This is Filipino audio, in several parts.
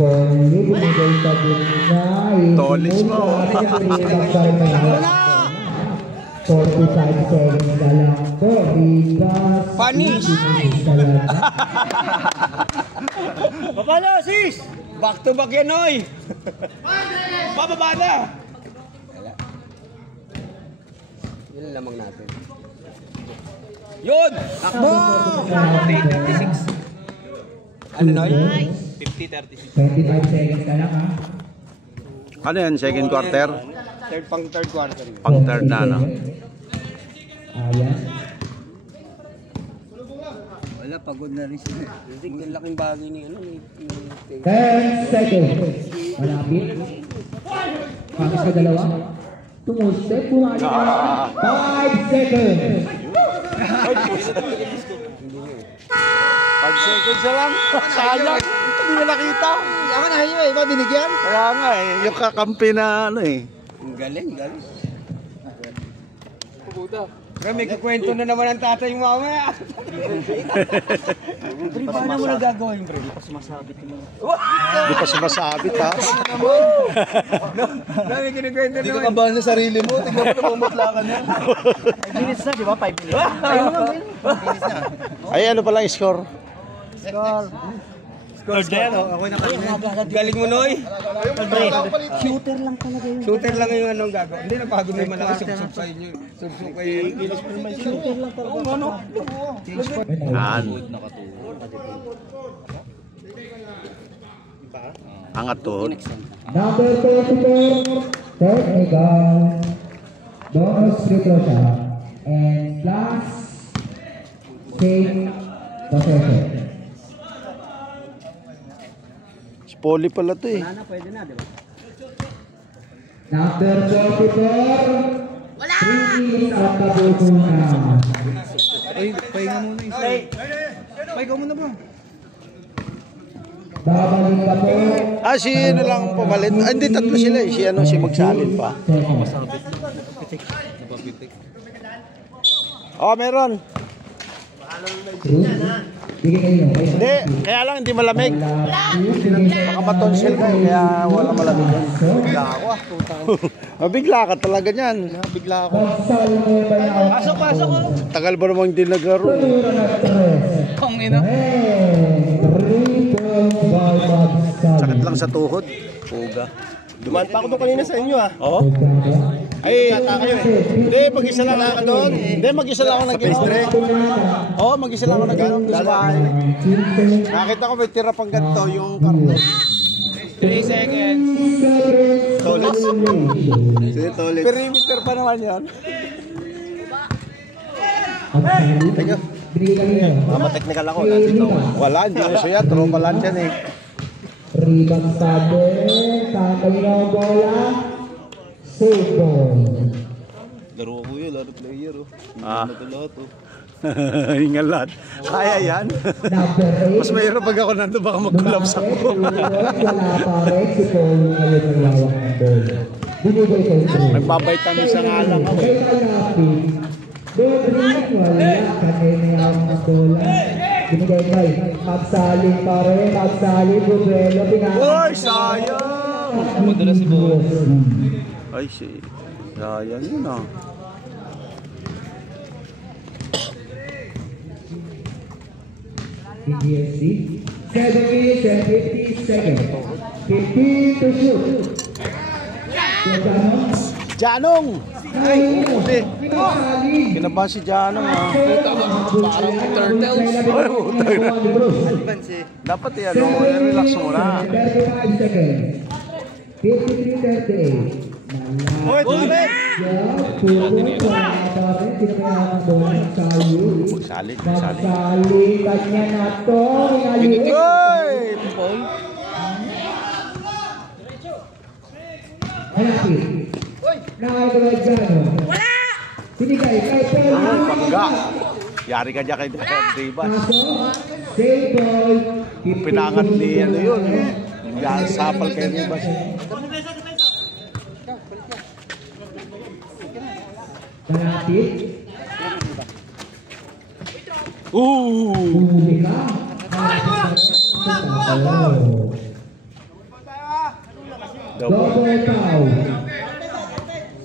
Binigay sa niya. Tolis mo. 45 seconds na lang po. Punish! Babala, sis! Back to back yan, oy! Bababa na! Yun lamang natin. Yun! Takbo! 50-36. Ano, Noy? 50-36. 25 seconds na lang, ha? Ano yan? Second quarter? Third quarter. Pang third na, no? Ayan. Wala, pagod na rin siya. Ang laking bagay ni ano. 10 seconds. Malapit. Kapis ka dalawa. Tumustep. Bumalik na. 5 seconds. 5 seconds na lang. Sayang. Hindi na nakita. Yaman na kayo eh. Ba binigyan? Kaya nga eh. Yung kakampi na ano eh. Ang galing. Puputa. Kaya may kukwento na naman ang tatay mo mamaya. Pre, paano mo na gagawin, pre? Di pa sumasabit mo. Hindi pa sumasabit ha. Dami kinikwento naman. Hindi ka kabahan sa sarili mo. Tingnan mo na bumutla ka niya. 5 minutes na, di ba? 5 minutes. Ayun naman, 5 minutes na. Ay, ano pala yung score? Galing mo, Noy. Shooter lang talaga yun. Shooter lang yung anong gagawin. Hindi na bago may malaki suksok sa inyo. Suksok kayo. Shooter lang talaga. Oo, ano? Yan. Angat tuhod. Number 34. Technical. Bonus free throw shot. And plus same possession. Poly pala to eh. Pwede na, di ba? Number 44. Wala! 3 minutes at kabubuhan. Ay, pahinga muna isa. Pahinga muna ba? Babalik ka po. Ah, si ano lang pumalit. Ah, hindi, tatlo sila eh. Si ano, si Magsalin pa. Oh, meron. Sige kayo. Hindi, kaya lang hindi malamig. Baka matonsil ka eh, kaya wala malamig yan. Bigla ako ah. Mabigla ka talaga niyan. Bigla ako. Pasok ko. Tagal ba namang hindi naglaro? Ang ina. Sakit lang sa tuhod. Puga. Dumaan pa ako doon kanina sa inyo ah. Oo? Ay, hindi, mag-isa lang ako doon. Hindi, mag-isa lang ako nag-inom. Oo, mag-isa lang ako nag-inom doon sa bahay. Nakita ko may tira pang ganito, yung karton. 3 seconds. Tolis. Sige, tolit. Perimeter pa naman yan. Teka. Mama-technical ako. Nandito. Wala, hindi ko siya. Tropa lang dyan eh. Rebound sabi. Tatay na bola. Save ball. Laro ko yun, laro player oh. Ah. Ano to lahat oh. Hingal lahat. Kaya yan. Number 8. Mas mahirap pag ako nandun, baka mag-collapse ako. Wala pa rin si Paul ngayon ang lawak ng bola. Binigay kay Paul. Nagpapaytamis sa nga lang ako eh. Kay Malapit. Bedrin, wala. Kanina ang bola. Binigay kay Magsaling pa rin. Magsaling, Bubuelo. Uy, sayang! Madala si Boy. Ay, sayang yun ah. PGFC. 7 minutes and 50 seconds. 15 to shoot. Janong! Ay, hindi. Kinabahan si Janong ah. Parang turtles. Dapat yan, relax muna. 35 seconds. 53-38. Uy, tulit! Magsalit, magsalit. Magsalit kanya na to. Uy! Malapit. Nakakagawad dyan. Wala! Sinigay kay Paul. Pagga. Yari ka dyan kay Daybas. Save ball. Pinangat ni ano yun. Sapal kay Daybas. Malapit. Ooh! Huli ka. Double foul.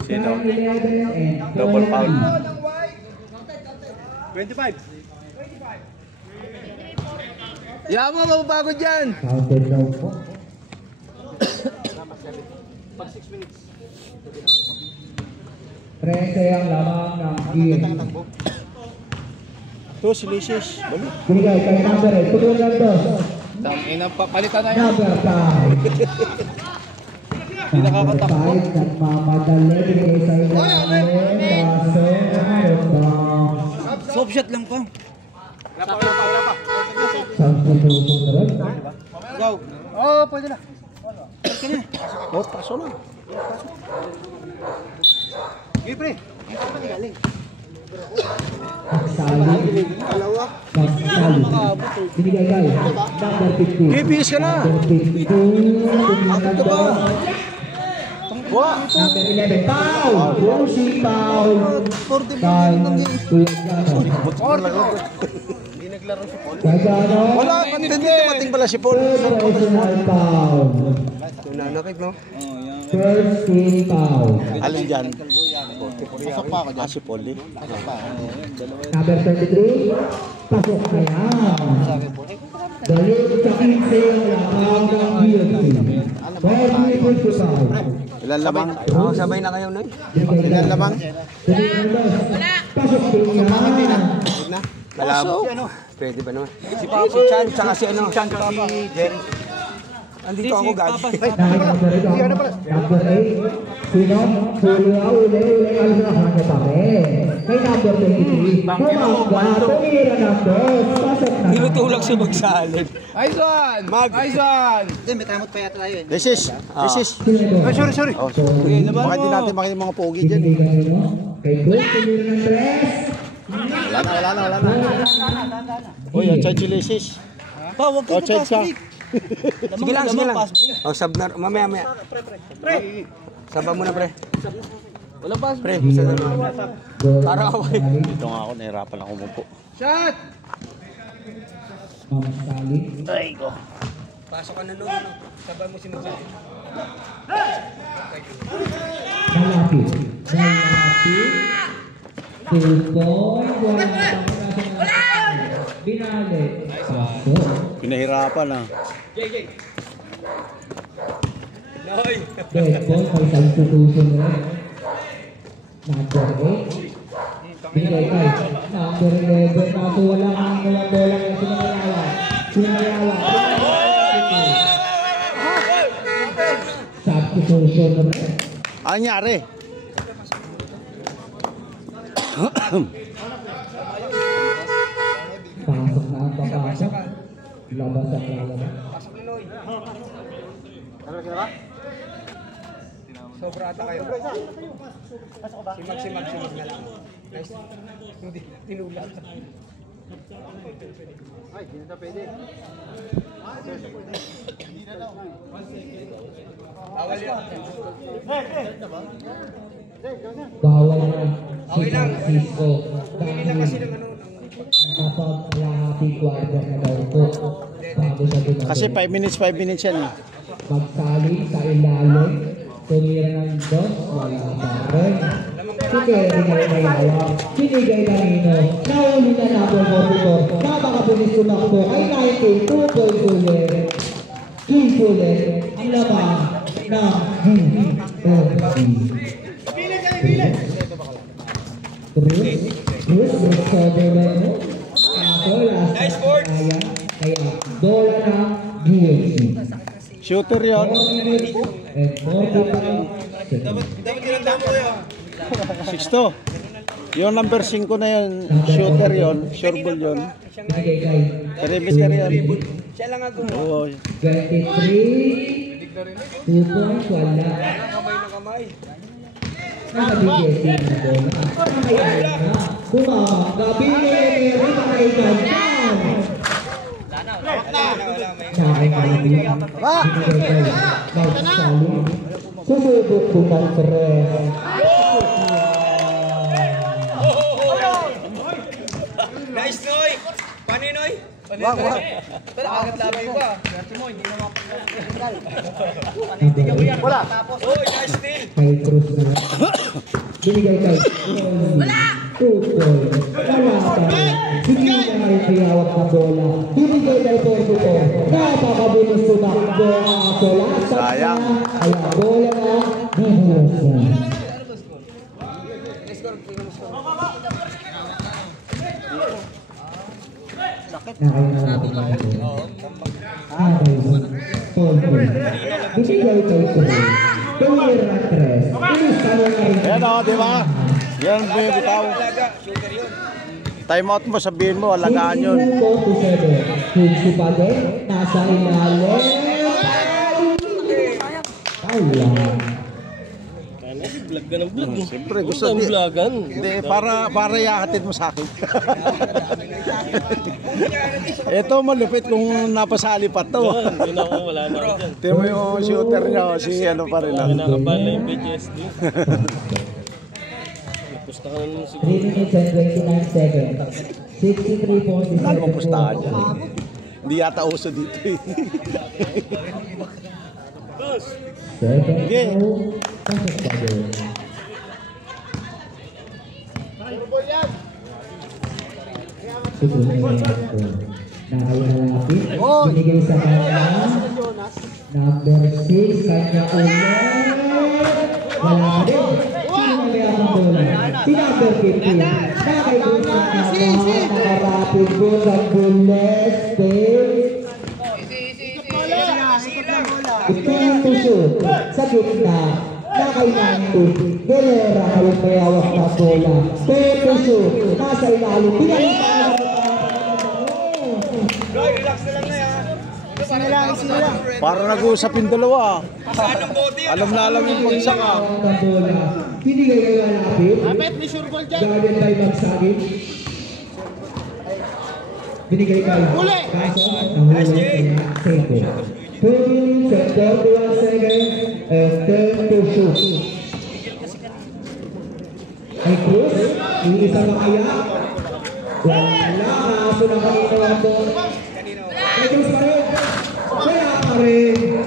Sino? 11 and Double foul. 25. Yaman mo, mababago dyan. Counted daw po. Pag 6 minutes. 13 ang lamang ng game. Ito, si Lysis. Balik. Binigay kay number 8. Tutunan dos. Tangina, palitan na yun. Number 5. Hindi nakakatakbo. Nagmamadali. Binigay sa ilalim. Kaso, Soft shot lang po. Saan tutunan rin? Go. Oo, pwede na. Oh, paso na. Pre. Pagsali. Pagsali. Binigay kay number 15. KBS ka na. Number 15. Tutunan dos. Buwa. Number 11. Foul. Closing foul. Kay Kagano. Wala, matindi. Mating pala si Paul. Personal foul. Nanakit, no? First team foul. Alin dyan? Pasok pa ako dyan. Si Paul eh. Number 23. Pasok na yan. Balik sa 15 ang lamang ng BFC. Very good to foul. Ilan lamang? Oo, sabay na kayo, Noy. Ilan lamang? Pasok din yan. Na? Malabo. Pwede ba naman? Si Chan, tsaka si ano? Si Jerry. Andito ako, Gagi. Number 8. Sino? Uli. Alinahan pa rin. Kay number 23. Bumangga. Tumira ng dos. Pasok na. Tinutulak siya magsalin. Nice one! Nice one! Lysis. Lysis. Sorry. Oh, baka di natin makita yung mga pogi dyan. Kay Gold. Tumira ng tres. Wala na. Uy, outside si Lysis. Pa, huwag ka Outside siya. Sige lang. Oh, sab na. Mamaya. Saba muna, pre. Wala pass. Pre, saba muna. Para away. Dito nga ako, nahirapan ako umupo. Shot! Mamasali. Pasok ka na nun. Saba mo si Magsalin. Malapit. 2 point. Binalik. Pasok. Pinahirapan ah. Noy! Dead ball. May substitution rin. Number 8. Binigay kay number 11. Kaso wala ang walang bola yung sinangayawa. Substitution rin. Ano nangyari? Pasok na ang papasok. Labas ang lalabas. Pasok na, Noy. Sobra ata kayo. Si Mag na lang. Nice. Hindi, tinulak. Ay, hindi na pwede. Bawal yan. Bawal na si Okay lang. Francisco. Pili lang kasi ng ano. Kapag lahati quarter na daw po. Bago sa dumating. Kasi 5 minutes yan eh. Magsali sa ilalim. Tumira ng dos. Wala pa rin. Si Kerry na inayawa. Sinigay na Nino. Nauli na number 44. Napakabilis tumakbo kay 19. 2 points ulit. 2 ulit. Ang laban ng BFC. Cruz Soberano. Nice board. Kaya bola ng BFC. Shooter yun. And 45 seconds. 6-2. Yung number 5 na yun, shooter yun, sure ball yun. Binigay kay Perimeter yan. Siya lang ang gumawa. Oo. 23. 2 points. Wala. Kamay na kamay. Nasa BFC na bola. Nakayala na. Bumanga. Binigay na nakaigan yan. Sumubok bumang tres. Nice, Noy! Paano yun, Noy? Wag. Pero agad labi ko ah. Swerte mo, hindi na Wala. nice steal. Kay Cruz na lang. Binigay kay Wala! 2 points. Wala pa. Hindi na kayo piyawak na bola. Binigay kay Portugal. Napakabilis tumakbo ang Sola. Sayang. Kaya bola na binuhusan. Binigay kay Cruz. Tumira 3. Bilis ka na rin. Ayan o, di ba? Yan, bitaw. Time out mo, sabihin mo, alagaan yun. 47. Kunsi pa din. Nasa ilalim. Ayan. Vlog ka ng vlog. Siyempre, gusto Ang din. vlogan. Hindi, para iakatid mo sa akin. Ito malupit kung napasali pa to. Hindi na ako, wala na ako dyan. Tingnan mo yung shooter niya, si ano pa rin. Hindi nakabal na yung PGSD. Pusta ka na naman 3 siguro. minutes and 29 seconds. 63.7. Ano mo pustahan dyan? Hindi yata uso dito eh. Sige. Nakalalapit. Binigay sa kanya. Number 6. Kanya ulit. Wala din. Sinali ang bola. Si number 15. Nakikita na nakarapid ko sa bules. Ito shoot sa gitna na kay Nanto Galera yung may hawak na bola. Ito shoot nasa ilalim. Relax na lang na yan. Para nag-uusap yung dalawa. Alam na alam yung mag-isa ka. Binigay kayo malapit. May sure ball dyan. Guardian by Magsagin. Binigay kayo. Uli! Kaso, nahuli kaya Seiko. 2 minutes and 31 seconds and 10 to shoot. Ay Cruz, yung isang makaya. Wala, kaso na kanina lang doon. Ay Cruz pa rin. Wala pa rin.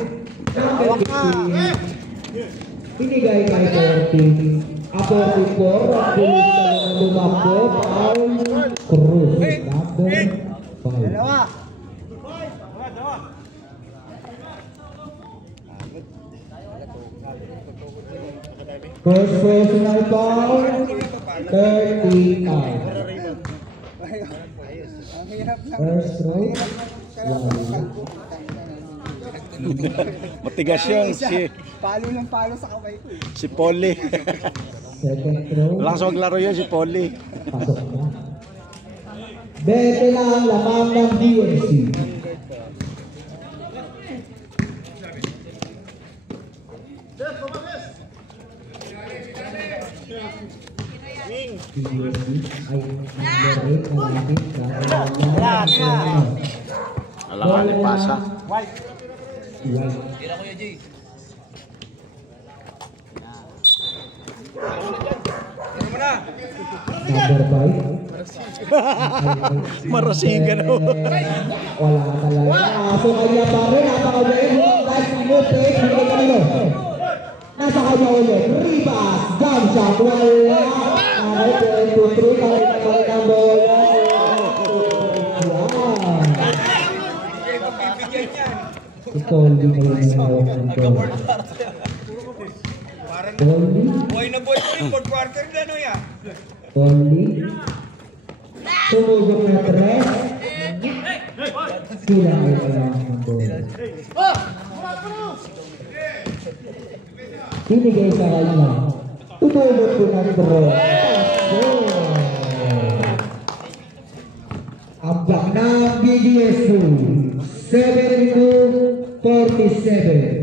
Number 15. Binigay kay 14. 44. Ang bilis na lang lumakbo. Paul Cruz. Number 5. First personal foul, 30 out. First throw, wala. Matigas yun. Palo ng palo sa kamay ko. Si Polly. Second throw, Lakas maglaro yun si Polly. pasok na. 20 na ang lamang ng BNC. Alangan ni Pasa. Tira ko yung G. Number 5. Marasigan ako. Wala talaga. So kanya pa rin. Napakagaling. Last minute. Hindi ka nilo. Nasa kanya ulit. Ribas. Jump shot. Wala. Ay, 23. Kaya ng bola. Ito, hindi kayo nangyawag ng bola. Only. Boy na boy ko yung 4 quarter na ano yan. Only. Sumugok na 3. Sila ay kailangan ng bola. Binigay sa kanya. Tutulog ko ng draw. Abak ng BDS 72-47.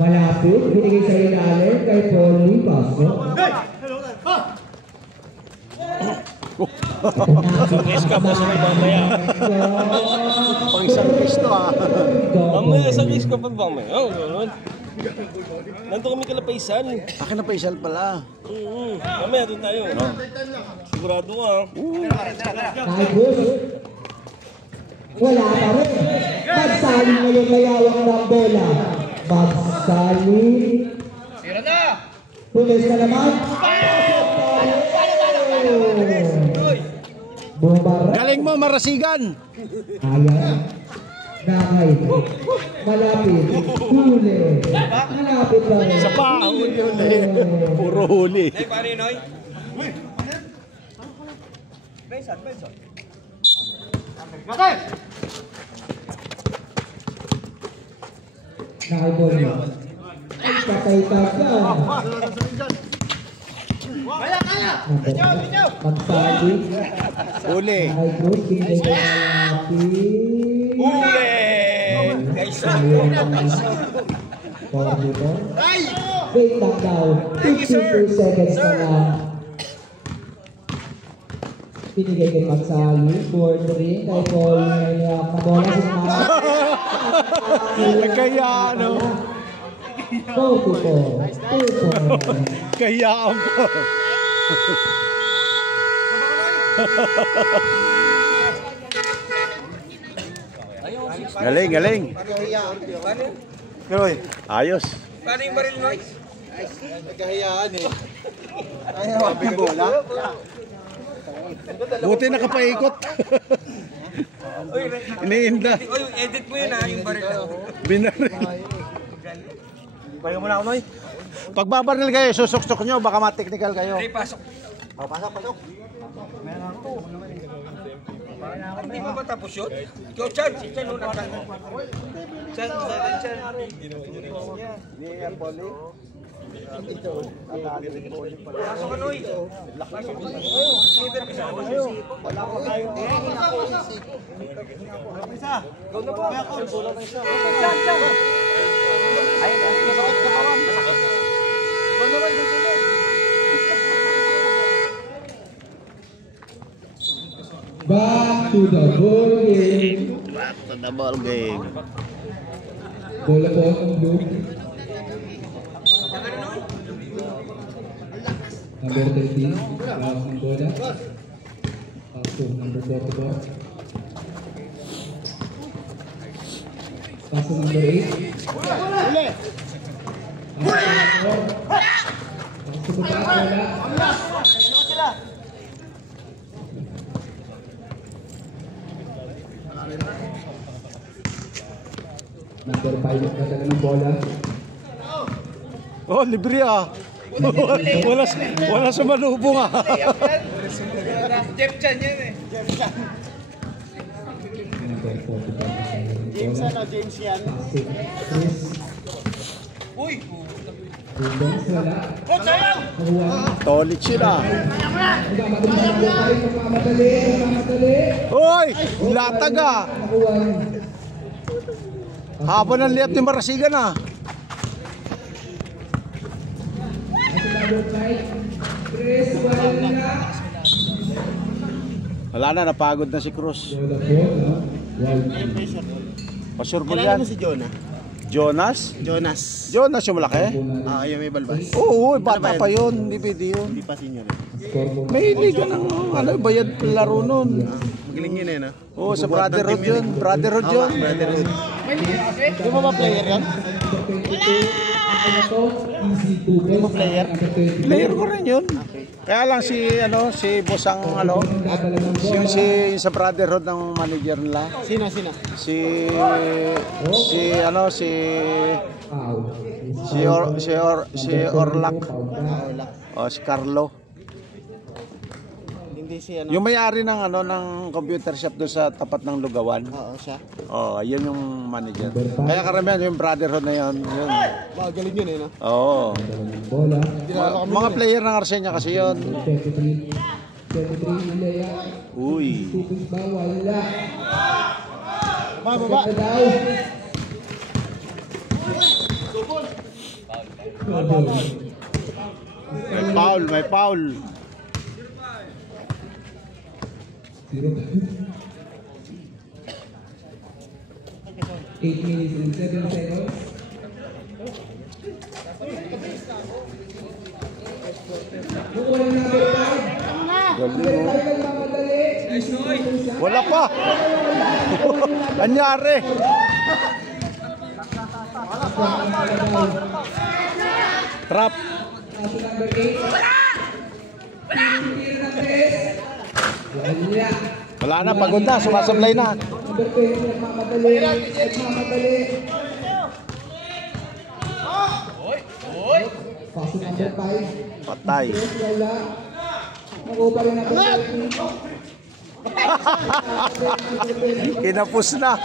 Malapit, binigay sa ilalim kay Polly Paso. Sumis ka po sa may mamaya. Pang isang pisto ah. Mamaya sa case ko pa ba may? Oh, gano'n. Nandun kami kalapaisan. Akin na paisal pala. Mamaya doon tayo. Sigurado ka. Titus. Wala pa rin. Magsali ngayon mayawak ng bola. Magsali. Tira na! Pulis na naman. Bumara. Galing mo, Marasigan. Ayan. Nakay. Malapit. Huli. Malapit pa rin. Sa pa, huli. Puro huli. Ay, paano yun, Noy? Nakay bola. Ay, patay ka ka. Magsali. Huli. Nakay Cruz. Hindi ka malapit. Huli! Guys, Wait lang daw. 52 seconds na lang. Pinigay kay Magsali. Board ring. Kay Paul Ngayak na bola. Kaya ano? 44. Kaya po. Galing, galing. Paano? Ayos. Paano yung baril, Noy? Buti nakapaikot. Iniinda. Oy, edit mo yun ha, yung baril. Binari. Pahinga muna ako, Noy. Pagbabaril kayo, susok-sok nyo, baka ma-technical kayo. Ay, pasok. Hindi pa ba tapos yun? Ikaw, Chan. Si Chan, una Chan. Chan. Pasok ka, Noy. Pasok ka. Silver ka sa labas. Go na po. Chan. Ay, masakit ka pa, masakit. Go naman, susunod. Back to the ball game. Back to the ball game. Bola po ang blue. Number 13. Back ang bola. Pass to number 44. Pass to number 8. Pass to bola. Number 5 na talaga ng bola. Oh, libre ah. Wala sumalubong ah. Jeff Chan yan eh. Number 45. James ano? James yan? Chris. Uy! Rubens wala. Nakuha. Tolit sila. Magmamadali. Hoy! Latag ah. Nakuha. Haba ng liat ni Marasigan ah. Number 5. Chris wala. Wala na, napagod na si Cruz. Bola po. Pasure po yan. si Jonah? Jonas? Jonas. Jonas yung malaki? Ah, yung may balbas. Oo, bata pa yun. Hindi pwede yun. Hindi pa senior. May liga ng ano, bayad laro nun. Magaling yun eh, no? Oo, sa Brotherhood yun. Brotherhood yun. Brotherhood. Di ba ba player yan? Di ba player? Player ko rin yun. Kaya lang si ano, si Bosang ano, si sa Brotherhood ng manager nila. Sino? Si Orlac. O si Carlo. Hindi si ano? Yung may-ari ng ano ng computer shop doon sa tapat ng Lugawan. Oo, siya. Oh, yun yung manager. Kaya karamihan yung Brotherhood na yun. Magaling yun eh, no? Oo. bola. Mga player ng Arsenia kasi yun. 23 Ilaya. Uy. Tupis ba? Wala. Baba. Ganda daw. May foul. 8 minutes and 7 seconds. Kukuha ng number 5. Number 5 ang mamadali. Wala pa. Anyari. Trap. Kaso number 8. Tira ng 3. Wala. Wala na, pagod na, sumasablay na. Number 20 nagmamadali. Nagmamadali. Paso number 5. Patay. Wala. Mag-upa rin number 20. Kinapos na.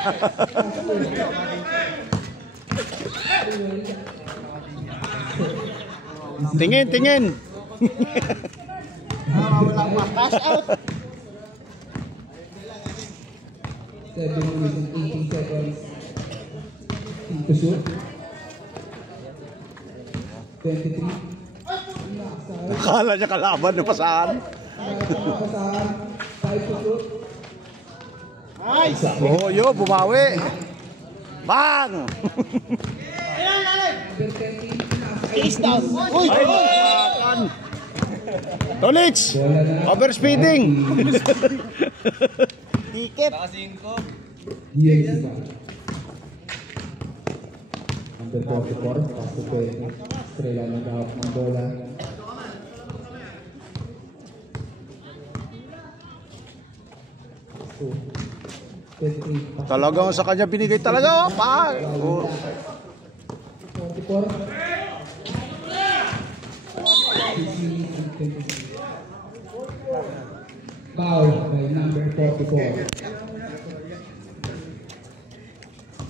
Tingin, tingin. Pass out. 7 minutes and 18 seconds. To shoot. 23. Akala niya kalaban na pasahan. Pasahan. 5 to shoot. Oh, yo, bumawi. Bang! Number 30. Case down. Uy! Tolits! Overspeeding! Ticket. DNC ba? Number 44. Pass to 20. Estrella nag-out ng bola. So, 23. Talagang sa kanya binigay talaga. Oh, pa. Oh. 44. Foul by number 44.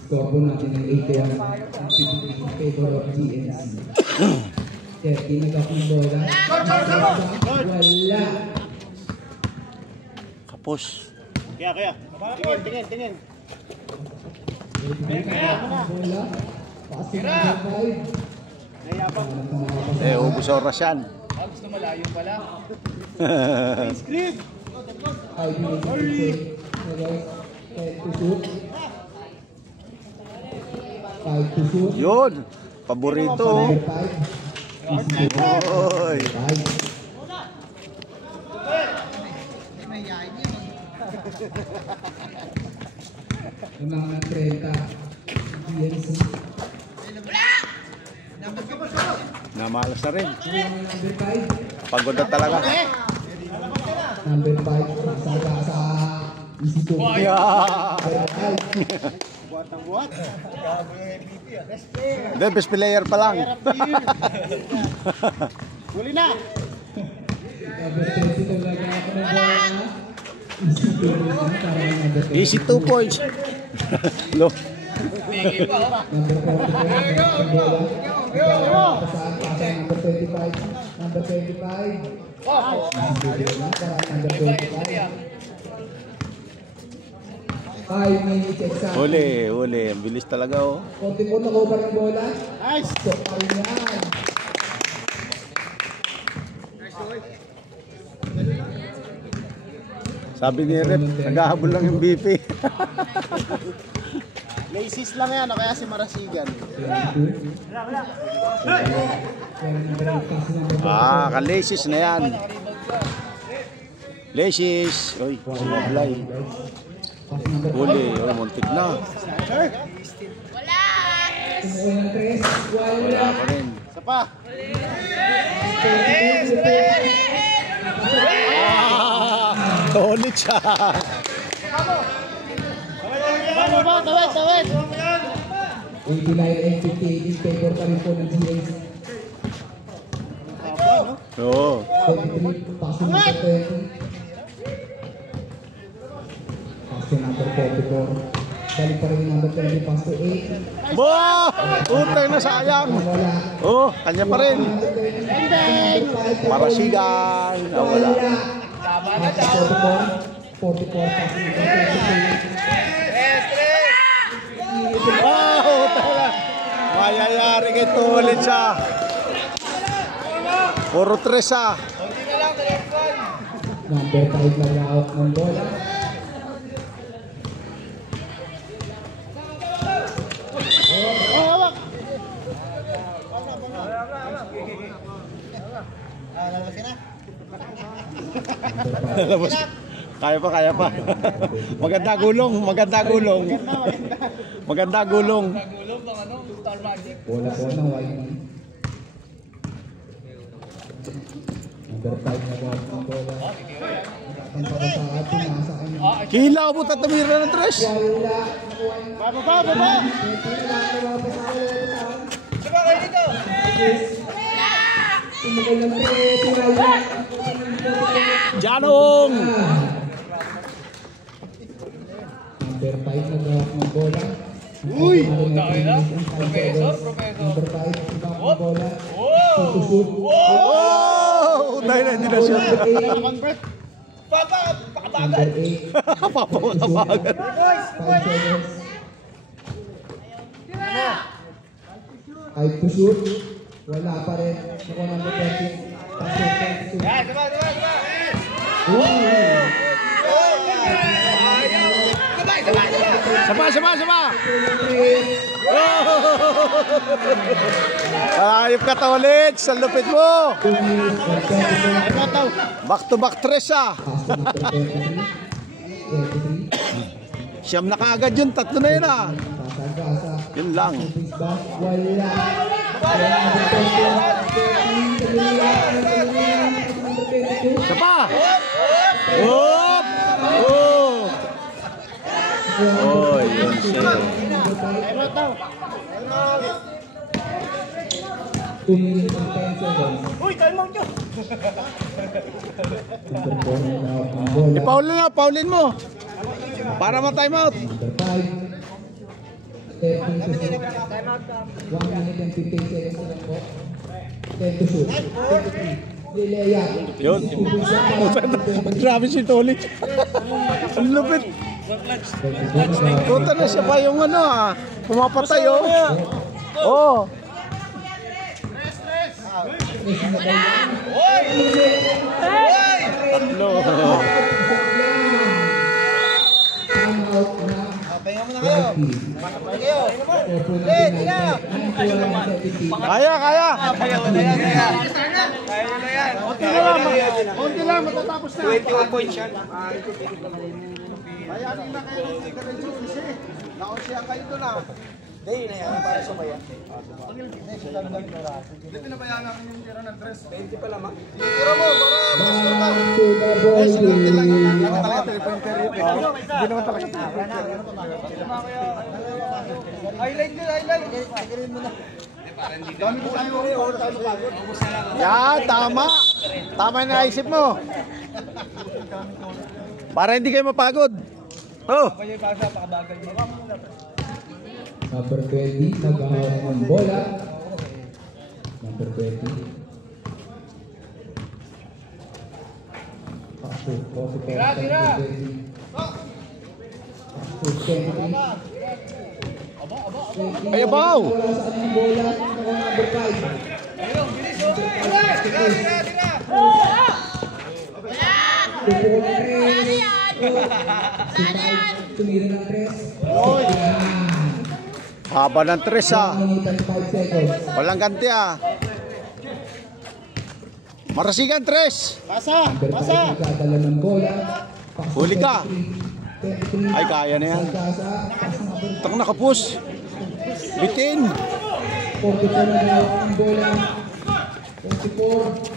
Score po natin ng 81 ang in favor of GNC. 30 nag-up ng bola. Wala. Kapos. Kaya. Tingin. Bola. Passing number 5. Ubus oras yan. Gusto malayo pala. 5 minutes to shoot. 10 to shoot. 5 to shoot. Yun. Paborito. Number 5. Oy. 5. Yung mga 30. GNC. Namalas na rin. Number 5. Pagod na talaga. Number 5. Sa Isito. Yeah. Buat. Hindi, best player pa lang. Huli na. Number 30 talaga ako ng bola. Isito. Easy 2 points. Lo. Number 44. Pasaan number 25. Number 25. Number 25. 5 minutes exact. Huli. Ang bilis talaga, oh. 44 na cover ng bola. Nice. So, ayun yan. Sabi ni Rep, naghahabol lang yung BP. Laces lang yan, o kaya si Marasigan. Kalaces na yan. Laces. Uy, sumablay. Huli, muntik na. Wala pa rin. Isa pa. Tolit siya. Tawid. 89 and 58 in favor pa rin po ng GNC. Oo. 23, passing number 20. Passing number 44. Balik pa rin yung number 20, pass to 8. Bo! Utang na sayang. Wala. Oh, kanya pa rin. Marasigan. Wala. 44, passing number 22. Wow! Tala. Mayayari kay Tolit siya. Puro 3 siya. Number 5 na out ng bola. Labas. Kaya pa, kaya pa. Maganda gulong, maganda gulong. Maganda gulong. Bola po ng white man. Number 5 na po ang bola. Ang para sa atin, nasa kanya. Kila mo tatamira ng tres. Wala. Baba, baba. Diba kayo dito? Tumukol ng tres. Wala. Janong. Number 5 na gawak ng bola. Uy! Number 5 na gawak ng bola. To shoot. Oh! Dahil na hindi na shoot. Papa, pakabagal. Number 8. Papapakabagan. 5 seconds. 5 to shoot. Wala pa rin. Naku, number 13. Yan, diba, diba, diba? Saba, saba, saba! Ayop ka ta ulit sa lupit mo! Back to back tres ah! Siyam na kaagad yun, tatlo na yun ah! Yun lang. Wala. Saba! Oop! Oh! Oh, yun siya. 2 minutes and 10 seconds. Uy, time out nyo! Ipaulin na, paulin mo. Para ma-time out. Number 5. 13 to shoot. 1 minute and 15 seconds lang po. 10 to shoot. 23. Lileya. Yun. Grabe si Tolich. Ang lupit. Puta na siya pa yung ano ah. Pumapatay oh. Oh. Tatlo. Pahinga mo na kayo. Pahinga kayo. Kaya, kaya. Kaya mo na yan, kaya. Kaya mo na yan. Konti lang, matatapos na. 21 points yan. Kaya rin na kayo si Karenzo kasi. Nakusya kayo doon ah. Hindi, na yan. Para sumaya. Hindi pinabayaan namin yung tira ng dress. 20 pa lamang. Tira mo, para maskor ka. Ball Sinunti lang yung game. talaga telepointer yun. Hindi naman talaga Highlight nyo, highlight. Yan, tama. Tama yung naisip mo. Para hindi kayo mapagod. Oh. Number 20, naghahawak ng bola. Number 20. Pasok, pasok, Tira, tira! Pasok, 20. Ay, abaw! Wala sa kanyang bola. Number 5. Tira, tira, tira! Tupo ng tres. Si 5, tumira ng tres. Haba ng tres ah. 1 minute and 5 seconds. Walang ganti ah. Marasigan tres. Pasa, Number 5, nagdadala ng bola. Pasok, Huli ka. 23. Ay, kaya na yan. Sasa, pasok number Tang nakapus. Bitin. 44 na gawak ng bola. 24.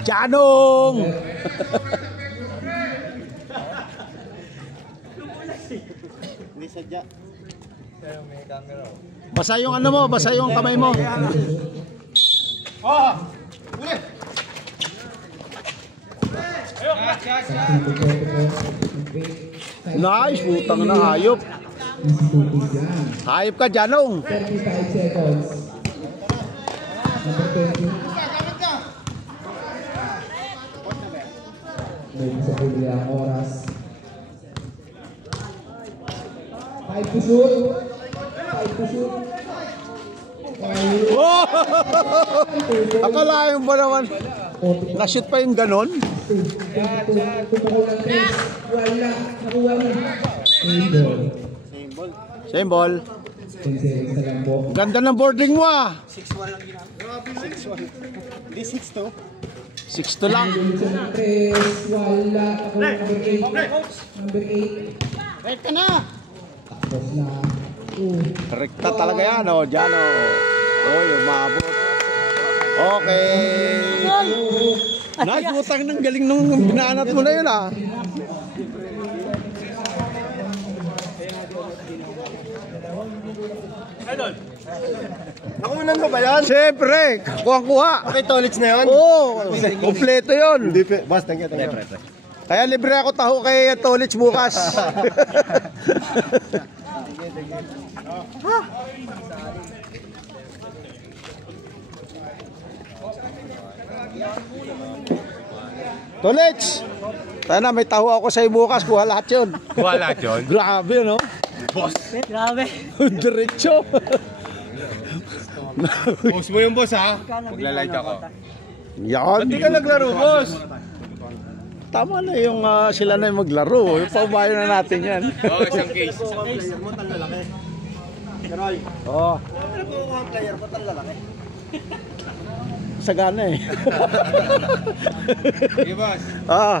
Janong. Hindi sadya. Basa yung ano mo, basa yung kamay mo. Nice, putang na hayop. Hayop ka, Janong. 35 seconds. Number 20. Medyo sa huli ang oras. 5 to shoot. 5 to shoot. Oh! Akalain mo naman, na-shoot pa yung ganon? Tupukol ng tres. Wala. Nakuha mo. Same ball. Same ball. 10 na lang po. Ganda ng boarding mo ah. 6-1 lang ginagawa. 6-1. Hindi 6-2. 6 to lang. Wala. Ako number 8. Number 8. Right ka na. Tapos na. Rekta talaga yan, oh. Diyan, oh. Oy, umabot. Okay. Nice, butang ng galing nung binanat mo na yun, ah. Nakunan mo ba yan? Siyempre, kuha-kuha. Okay, tolits na yun? Oo, kompleto yun. Boss, thank you. Kaya libre ako taho kay Tolits bukas. Tolits! Tayo na, may taho ako sa bukas. Kuha lahat yun. Kuha lahat yun? Grabe, no? Boss. Grabe. Diretso. Boss mo yung boss, ha? Magla-like ako. Yan. Hindi ka naglaro, boss. Tama na yung sila na yung maglaro. Yung paubayo na natin yan. Oo, isang case. Oo. Ano po ang player mo tan lalaki? Sagana eh. Sige, boss. Ah.